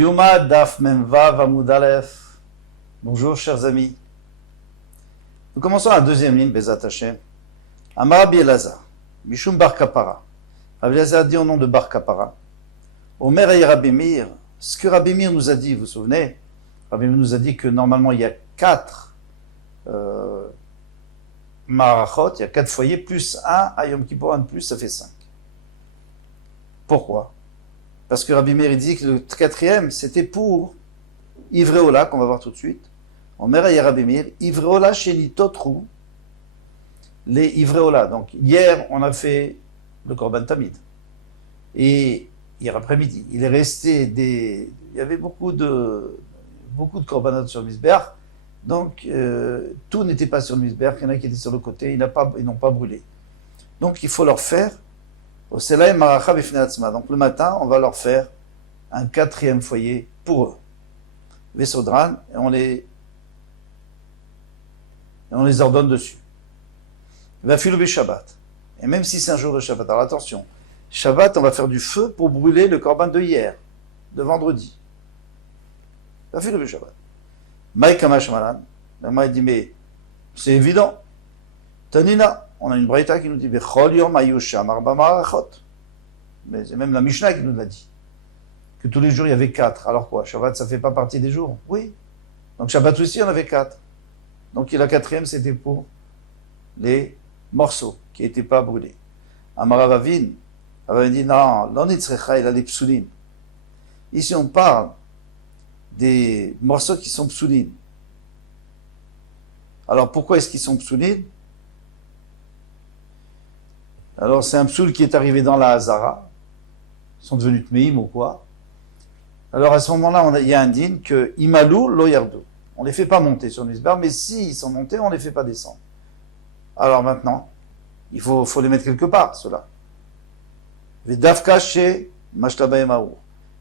Yuma Daf Memvav Amud Aleph. Bonjour chers amis. Nous commençons la deuxième ligne, Bezat Hashem. Amar Rabbi Elazar, Mishum Bar Kapara. Rabbi Elazar dit au nom de Bar Kapara. Omer et Rabbi Meir, ce que Rabbi Meir nous a dit, vous vous souvenez, Rabbi Meir nous a dit que normalement il y a 4 marachot, il y a 4 foyers, plus 1 à Yom Kippur, 1 de plus, ça fait 5. Pourquoi? Parce que Rabbi Meir dit que le 4e, c'était pour Ivreola, qu'on va voir tout de suite. Omer et Rabbi Meir, Ivreola Sheni Totru, les Ivreola. Donc hier, on a fait le Korban Tamid. Et hier après-midi, il est resté il y avait beaucoup de korbanot sur le Mizbeach. Donc tout n'était pas sur le Mizbeach, il y en a qui étaient sur le côté, ils n'ont pas brûlé. Donc il faut leur faire donc le matin, on va leur faire un 4e foyer pour eux. Vesodran, et on les ordonne dessus. Va filouber Shabbat. Et même si c'est un jour de Shabbat, alors attention, Shabbat, on va faire du feu pour brûler le korban de hier, de vendredi. Va filouber Shabbat. Maïk Kamash Malan, la Maï dit, mais c'est évident. Tanina, on a une braïta qui nous dit Bechol Yom Ayusham Arba Marachot. Mais c'est même la Mishnah qui nous l'a dit. Que tous les jours il y avait 4. Alors quoi? Shabbat, ça fait pas partie des jours? Oui. Donc Shabbat aussi, on avait 4. Donc la 4e, c'était pour les morceaux qui n'étaient pas brûlés. Amaravavin avait dit non, l'onitzrecha il a les psulim. Ici on parle des morceaux qui sont psulim. Alors pourquoi est-ce qu'ils sont psulim? Alors c'est un psoul qui est arrivé dans la Hazara. Ils sont devenus tmeim ou quoi. Alors à ce moment-là, il y a un din que imalou lo yardo. On ne les fait pas monter sur le misbar, mais s'ils sont montés, on ne les fait pas descendre. Alors maintenant, il faut les mettre quelque part, ceux-là. Vedavka chez mashtaba.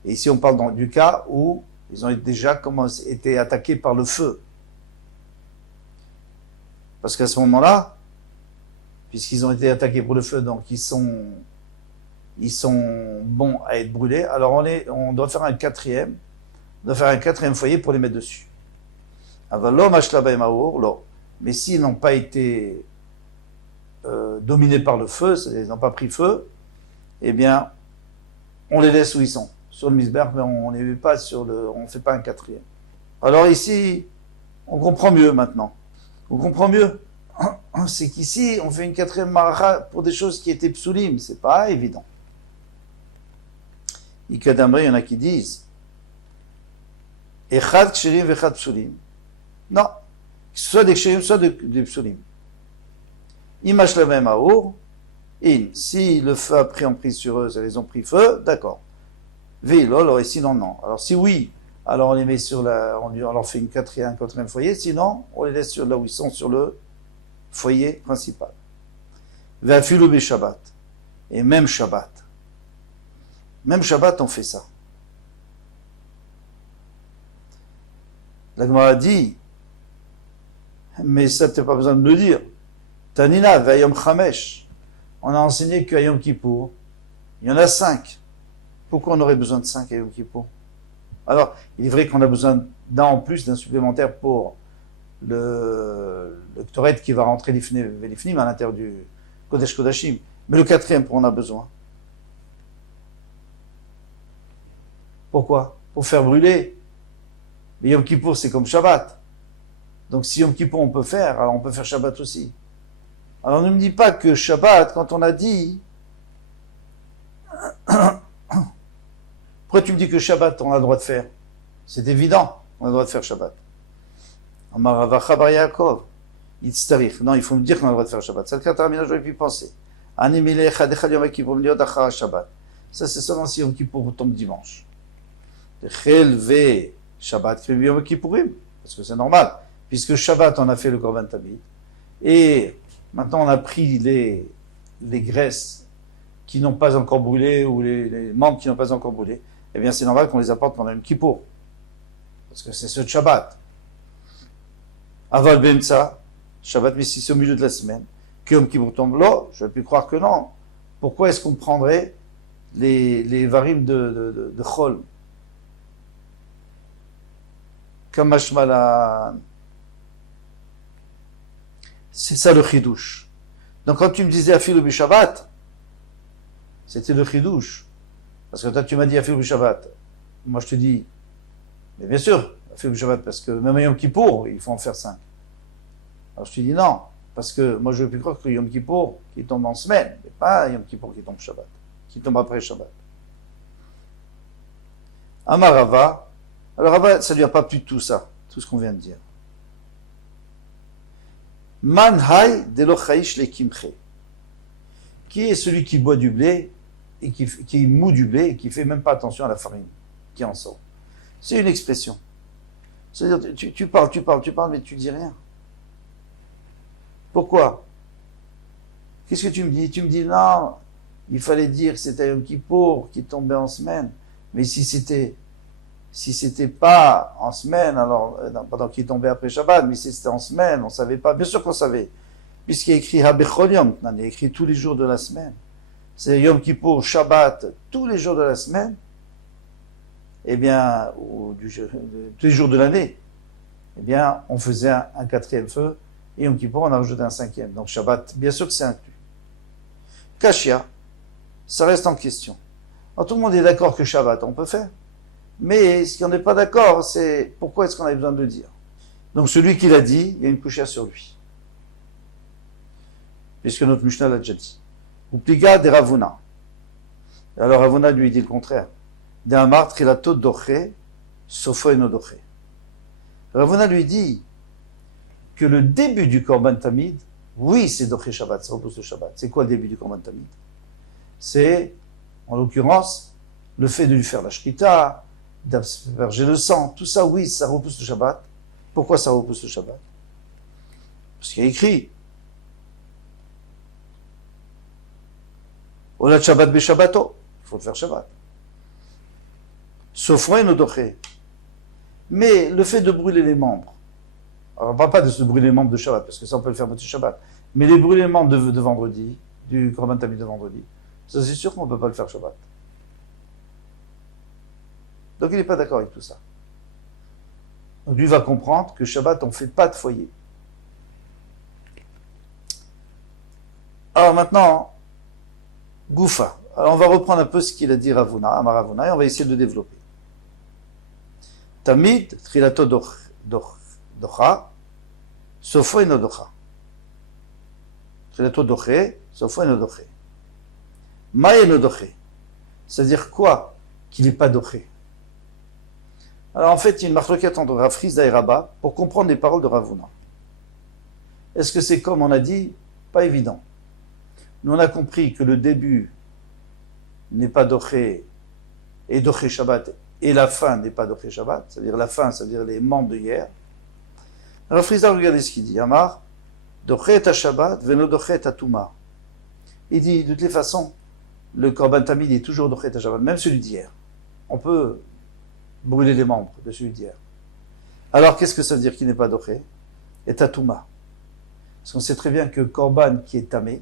Et ici on parle du cas où ils ont déjà été attaqués par le feu. Parce qu'à ce moment-là, puisqu'ils ont été attaqués pour le feu, donc ils sont bons à être brûlés, alors on doit faire un 4e, foyer pour les mettre dessus. Mais s'ils n'ont pas été dominés par le feu, ils n'ont pas pris feu, eh bien, on les laisse où ils sont, sur le misber, mais on ne fait pas un 4e. Alors ici, on comprend mieux maintenant. On comprend mieux. C'est qu'ici, on fait une 4e maracha pour des choses qui étaient psulim. C'est pas évident. Ikadamre, il y en a qui disent Echad kshirim vechad psulim. Non. Soit des kshirim, soit des psulim. Imash lavem aour. Si le feu a pris en prise sur eux, ça les ont pris feu, d'accord. Veilol, et sinon, non. Alors si oui, alors on les met on leur fait un 4e foyer. Sinon, on les laisse là où ils sont, sur le foyer principal. Ve'afilu Shabbat. Et même Shabbat. Même Shabbat, on fait ça. La Gemara dit, mais ça, tu n'as pas besoin de le dire. Tanina, ve'ayom chamesh. On a enseigné qu'à Yom Kippour, il y en a 5. Pourquoi on aurait besoin de 5 à Yom Kippour? Alors, il est vrai qu'on a besoin d'un en plus, d'un supplémentaire pour le Ktoret qui va rentrer l'ifnim à l'intérieur du Kodesh Kodashim. Mais le 4e, pour on a besoin. Pourquoi? Pour faire brûler. Mais Yom Kippour, c'est comme Shabbat. Donc si Yom Kippour on peut faire, alors on peut faire Shabbat aussi. Alors ne me dis pas que Shabbat, quand on a dit... Pourquoi tu me dis que Shabbat, on a le droit de faire? C'est évident, on a le droit de faire Shabbat. Non, il faut me dire qu'on a le droit de faire Shabbat. C'est le cas de Ramina, j'aurais pu penser. Ça, c'est seulement si Yom Kippour tombe dimanche. Shabbat, parce que c'est normal. Puisque Shabbat, on a fait le Korban Tamid. Et maintenant, on a pris les graisses qui n'ont pas encore brûlé, ou les membres qui n'ont pas encore brûlé. Eh bien, c'est normal qu'on les apporte pendant Yom Kippour. Parce que c'est ce Shabbat. Aval Bemtsa, Shabbat, mais si c'est au milieu de la semaine, que Yom Kippour tombe là, j'aurais pu croire que non. Pourquoi est-ce qu'on prendrait les varim de Chol? Kamashmalan. C'est ça le chidouche. Donc quand tu me disais Afilu Bishabbat, c'était le chidouche. Parce que toi tu m'as dit Afilu Bishabbat. Moi je te dis, mais bien sûr, Afilu Bishabbat, parce que même à Yom Kippour, il faut en faire 5. Alors je te dis non, parce que moi je veux plus croire que Yom Kippour qui tombe en semaine, mais pas Yom Kippour qui tombe Shabbat, qui tombe après Shabbat. Amar Rava, alors Rava, ça lui a pas plu tout ça, tout ce qu'on vient de dire. Man hay de lo chayish le kimche. Qui est celui qui boit du blé et qui moud du blé et qui fait même pas attention à la farine qui en sort. C'est une expression. C'est-à-dire, tu parles, mais tu dis rien. Pourquoi? Qu'est-ce que tu me dis? Tu me dis non, il fallait dire que c'était Yom Kippour qui tombait en semaine. Mais si c'était pas en semaine, alors, pendant qu'il tombait après Shabbat, mais si c'était en semaine, on savait pas. Bien sûr qu'on savait. Puisqu'il y a écrit Habechol Yom, il y a écrit tous les jours de la semaine. C'est Yom Kippour, Shabbat, tous les jours de la semaine. Eh bien, tous les jours de l'année. Eh bien, on faisait un quatrième feu. Et Yom Kippour, on a rajouté un cinquième. Donc Shabbat, bien sûr que c'est inclus. Kashia, ça reste en question. Alors, tout le monde est d'accord que Shabbat, on peut faire. Mais ce qu'on n'est pas d'accord, c'est pourquoi est-ce qu'on a besoin de le dire. Donc celui qui l'a dit, il y a une couchère sur lui. Puisque notre Mishnah l'a déjà dit. Ou pliga de Ravuna. Alors Ravuna lui dit le contraire. D'Amar trilato doché, sofo eno doché. Ravuna lui dit que le début du Korban Tamid, oui, c'est doché Shabbat, ça repousse le Shabbat. C'est quoi le début du Korban Tamid? C'est, en l'occurrence, le fait de lui faire la shrita, d'asperger le sang, tout ça, oui, ça repousse le Shabbat. Pourquoi ça repousse le Shabbat? Parce qu'il y a écrit Ola Shabbat be Shabbato, il faut le faire Shabbat. Sauf no doché. Mais le fait de brûler les membres, alors on ne parle pas de se brûler les membres de Shabbat, parce que ça on peut le faire moitié Shabbat, mais les brûler les membres de vendredi, du Korban Tamid de vendredi, ça c'est sûr qu'on ne peut pas le faire Shabbat. Donc il n'est pas d'accord avec tout ça. Donc lui va comprendre que Shabbat, on ne fait pas de foyer. Alors maintenant, Goufa. Alors on va reprendre un peu ce qu'il a dit Ravuna, Amar Ravuna, et on va essayer de le développer. Tamid, trilato docha, sofo eno docha. Trilato doche, sofo eno doche. Ma eno doche. C'est-à-dire quoi? Qu'il n'est pas doché. Alors en fait, il y a une marloquette entre Rav Chizda et Rabba pour comprendre les paroles de Ravuna. Est-ce que c'est comme on a dit? Pas évident. Nous on a compris que le début n'est pas doché et doché Shabbat et la fin n'est pas doché Shabbat, c'est-à-dire la fin, c'est-à-dire les membres de hier. Alors Rav Chizda, regardez ce qu'il dit. Amar, doché ta Shabbat, veno doché ta Touma. Il dit, de toutes les façons, le Korban Tamid est toujours doché ta Shabbat, même celui d'hier. On peut brûler les membres de celui d'hier. Alors, qu'est-ce que ça veut dire qu'il n'est pas doché? Et tatouma. Parce qu'on sait très bien que Korban qui est tamé,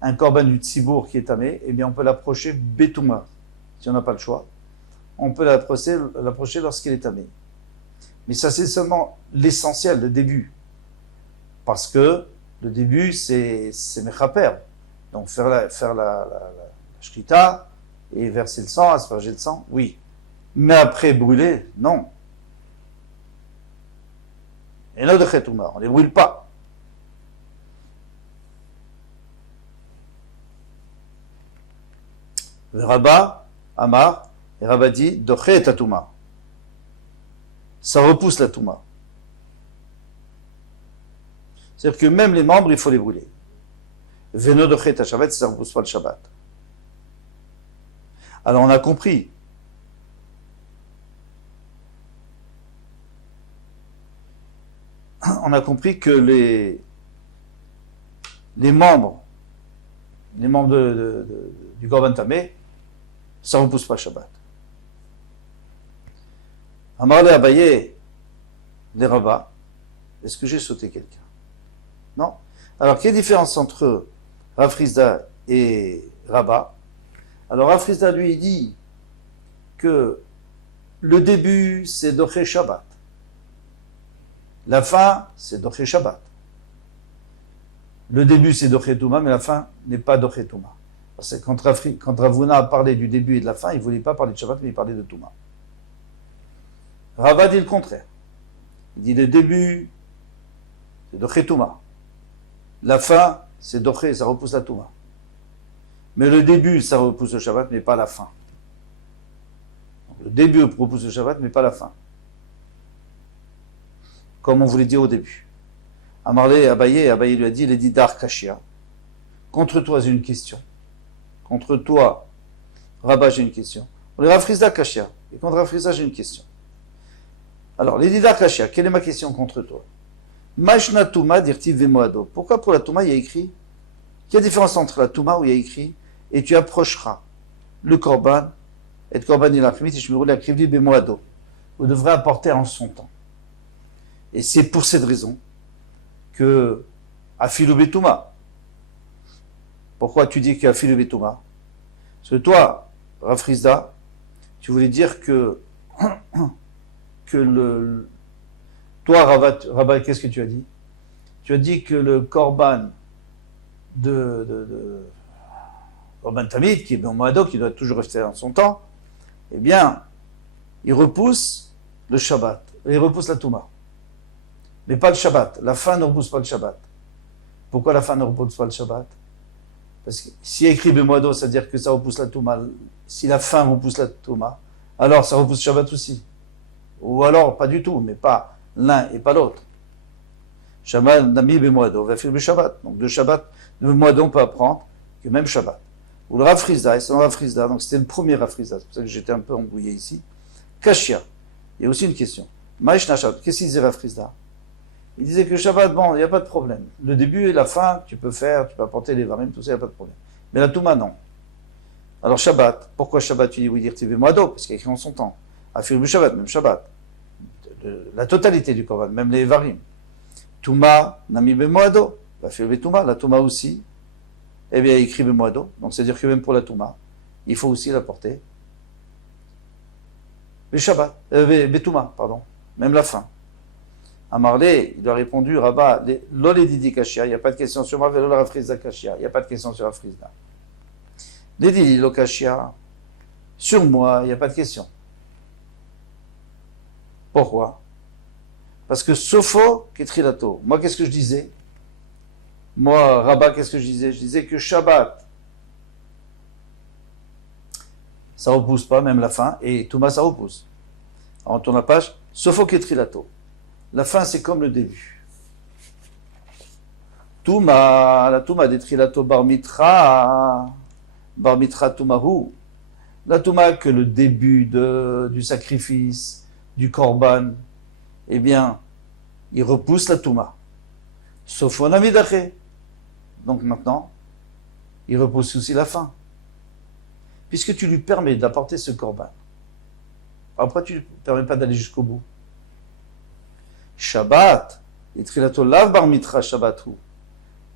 un Korban du Tzibour qui est tamé, eh bien, on peut l'approcher betouma. Si on n'a pas le choix, on peut l'approcher lorsqu'il est tamé. Mais ça, c'est seulement l'essentiel, le début. Parce que le début, c'est mechaper. Donc, faire la shrita et verser le sang, asperger le sang, oui. Mais après brûler, non. Et non de chetouma, on ne les brûle pas. Le Rabba, Amar, et Rabba dit, doché tatouma. Ça repousse la touma. C'est-à-dire que même les membres, il faut les brûler. Veno doché ta Shabbat, ça ne repousse pas le Shabbat. Alors on a compris. On a compris que les membres du Korban Tamé, ça ne repousse pas le Shabbat. Amar le Abaye, les Rabba, est-ce que j'ai sauté quelqu'un? Non. Alors, quelle est la différence entre Rav Chizda et Rabba? Alors, Rav Chizda lui dit que le début, c'est Doché Shabbat. La fin, c'est Doché Shabbat. Le début, c'est Doché Touma, mais la fin n'est pas Doché Touma. Parce que quand Ravuna a parlé du début et de la fin, il ne voulait pas parler de Shabbat, mais il parlait de Touma. Rava dit le contraire. Il dit le début, c'est Doché Touma. La fin, c'est Doché, ça repousse la Touma. Mais le début, ça repousse le Shabbat, mais pas la fin. Donc, le début repousse le Shabbat, mais pas la fin. Comme on voulait dire au début. Amarlé, Abaye lui a dit, les Didar Kashia. Contre toi, j'ai une question. Contre toi, Rabat, j'ai une question. Les Rafrizda Kashia. Et contre Rafrizda, j'ai une question. Alors, les Didar Kashia, quelle est ma question contre toi? Mashna Touma dirtiv vemoado. Pourquoi pour la Touma, il y a écrit? Quelle est la différence entre la Touma où il y a écrit et tu approcheras le Korban, et le Korban il a fait, et je me roule à Krivli bemoado. Vous devrez apporter en son temps. Et c'est pour cette raison que Afilu Betouma. Pourquoi tu dis qu'Afilu Betouma? Parce que toi, Rafrizda, tu voulais dire que toi, Rabat, qu'est-ce que tu as dit? Tu as dit que le Korban Korban Tamid, qui est Ben Moado, qui doit toujours rester en son temps, eh bien, il repousse le Shabbat, il repousse la Touma. Mais pas le Shabbat. La fin ne repousse pas le Shabbat. Pourquoi la fin ne repousse pas le Shabbat? Parce que s'il y a écrit Ben Moado, c'est-à-dire que ça repousse la Touma. Si la fin repousse la Touma, alors ça repousse le Shabbat aussi. Ou alors, pas du tout, mais pas l'un et pas l'autre. Shabbat, Nami Ben Moado, va faire le Shabbat. Donc de Shabbat, le Moado, on peut apprendre que même Shabbat. Ou le Rafrizda, et c'est dans Rafrizda, donc c'était le premier Rafrizda, c'est pour ça que j'étais un peu embrouillé ici. Kashia, il y a aussi une question. Maïsh Nachat, qu'est-ce qu'il disait Rafrizda? Il disait que Shabbat, bon, il n'y a pas de problème. Le début et la fin, tu peux apporter les varim, tout ça, il n'y a pas de problème. Mais la Touma, non. Alors Shabbat, pourquoi Shabbat? Tu dis oui, dire TV Moado, parce qu'il y a écrit en son temps. Afir du Shabbat, même Shabbat. La totalité du Korban, même les varim. Touma, Nami Bemoado, Afir Touma, la Touma aussi. Eh bien, il écrit Bemoado, donc c'est-à-dire que même pour la Touma, il faut aussi l'apporter. Shabbat, Betouma, pardon, même la fin. Amarlé, il a répondu, Rabat, l'olédidi Kashia, il n'y a pas de question sur moi, vélo la Rafrizda Kashia, il n'y a pas de question sur Rafrizda. L'édidi lo Kashia, sur moi, il n'y a pas de question. Pourquoi? Parce que Sopho Ketrilato, moi qu'est-ce que je disais? Moi, Rabat, qu'est-ce que je disais? Je disais que Shabbat, ça ne repousse pas, même la fin, et Touma, ça repousse. Alors, on tourne la page, Sopho Ketrilato. La fin, c'est comme le début. Touma, la Touma des Trilato Bar Mitra Toumahu. La Touma, que le début du sacrifice, du Korban, eh bien, il repousse la Touma. Sauf on a mis d'aché. Donc maintenant, il repousse aussi la fin. Puisque tu lui permets d'apporter ce Korban. Après, tu ne lui permets pas d'aller jusqu'au bout. Shabbat, et Trilato Lav Bar Mitra Shabbatou.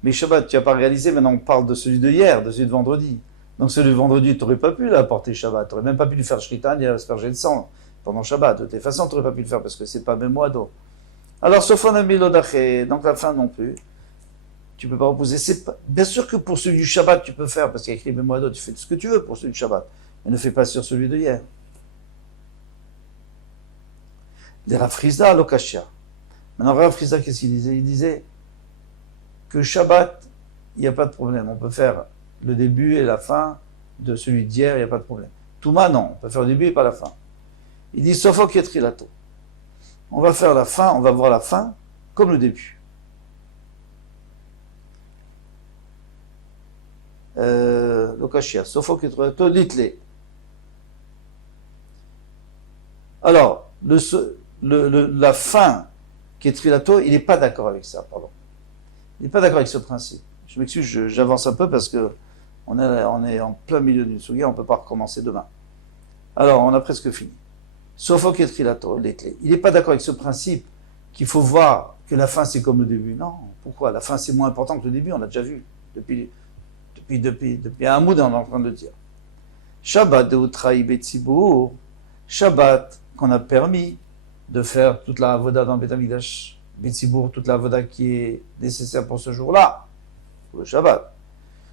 Mais Shabbat, tu n'as pas réalisé, maintenant on parle de celui de hier, de celui de vendredi. Donc celui de vendredi, tu n'aurais pas pu l'apporter Shabbat. Tu n'aurais même pas pu lui faire Shrita, ni asperger de sang pendant Shabbat. De toute façon, tu n'aurais pas pu le faire parce que c'est pas même moado. Alors, sauf on a mis l'odaché, donc la fin non plus. Tu ne peux pas reposer. Bien sûr que pour celui du Shabbat, tu peux faire, parce qu'il y a écrit même moado, tu fais tout ce que tu veux pour celui du Shabbat. Mais ne fais pas sur celui de hier. Les Rafrizda Lokashia. Maintenant, Rafrizda, qu'est-ce qu'il disait? Il disait que Shabbat, il n'y a pas de problème. On peut faire le début et la fin de celui d'hier, il n'y a pas de problème. Touma, non. On peut faire le début et pas la fin. Il dit, Sopho Ketrilato. On va faire la fin, on va voir la fin comme le début. Lokashia, Sopho Ketrilato, litle. Alors, la fin Ketrilato, il n'est pas d'accord avec ça, pardon. Il n'est pas d'accord avec ce principe. Je m'excuse, j'avance un peu parce que on est en plein milieu d'une souga, on ne peut pas recommencer demain. Alors, on a presque fini. Sopho Ketrilato, l'éclé. Il n'est pas d'accord avec ce principe qu'il faut voir que la fin c'est comme le début. Non, pourquoi? La fin c'est moins important que le début, on l'a déjà vu. Depuis un mood, on est en train de dire. Shabbat de Utraï Betsibour, Shabbat qu'on a permis de faire toute la avoda dans le Beth Amikdash Betzibour, toute la voda qui est nécessaire pour ce jour-là, pour le Shabbat.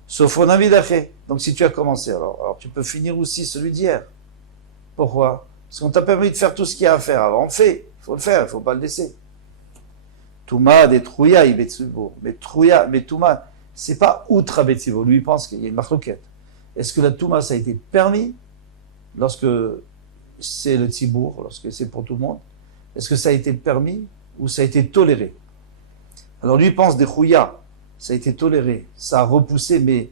Sauf au Navidaché. Donc si tu as commencé, alors tu peux finir aussi celui d'hier. Pourquoi? Parce qu'on t'a permis de faire tout ce qu'il y a à faire. Alors on fait, il faut le faire, il ne faut pas le laisser. Touma des Trouya, Betzibour. Mais Touma, c'est pas outre à Betzibour. Lui, il pense qu'il y a une marloquette. Est-ce que la Touma, ça a été permis lorsque c'est le Tzibour, lorsque c'est pour tout le monde? Est-ce que ça a été permis ou ça a été toléré? Alors lui pense des Chouya, ça a été toléré, ça a repoussé, mais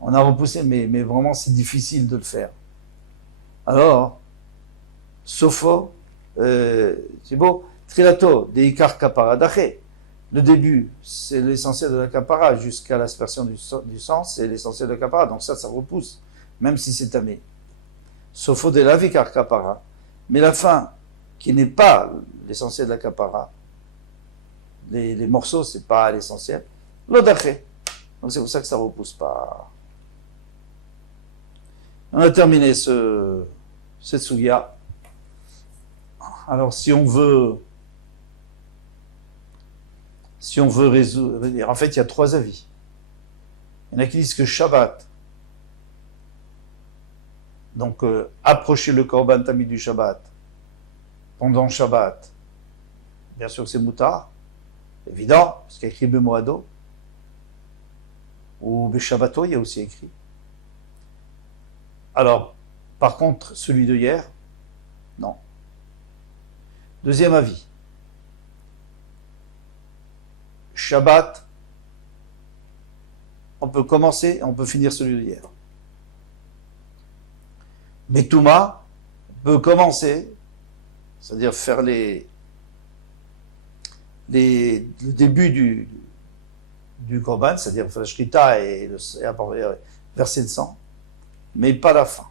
on a repoussé, mais vraiment c'est difficile de le faire. Alors, Sofo, c'est beau, Trilato, de Ikar Kapara Daché. Le début, c'est l'essentiel de la Kapara, jusqu'à l'aspersion du sang, c'est l'essentiel de la Kapara, donc ça repousse, même si c'est tamé. Sofo de la Vikar Kapara. Mais la fin, qui n'est pas l'essentiel de la Kapara, les morceaux, c'est pas l'essentiel. L'odaché. Donc c'est pour ça que ça repousse pas. On a terminé cette sugia. Alors si on veut résoudre, en fait il y a 3 avis. Il y en a qui disent que Shabbat, donc approcher le Korban Tamid du Shabbat, pendant Shabbat, bien sûr que c'est Moutar, évident, parce qu'il y a écrit Bemoado, ou Beshabbato, il y a aussi écrit. Alors, par contre, celui de hier, non. Deuxième avis. Shabbat, on peut commencer, on peut finir celui de hier. Betouma, on peut commencer, c'est-à-dire faire le début du Korban, c'est-à-dire faire la Shrita et verser le sang, mais pas la fin.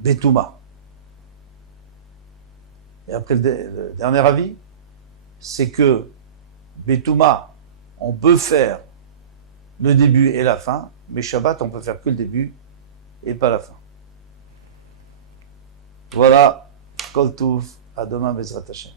Betouma. Et après le dernier avis, c'est que Betouma, on peut faire le début et la fin, mais Shabbat, on peut faire que le début et pas la fin. Voilà, Kol Touv, à demain, Bezrat Hashem.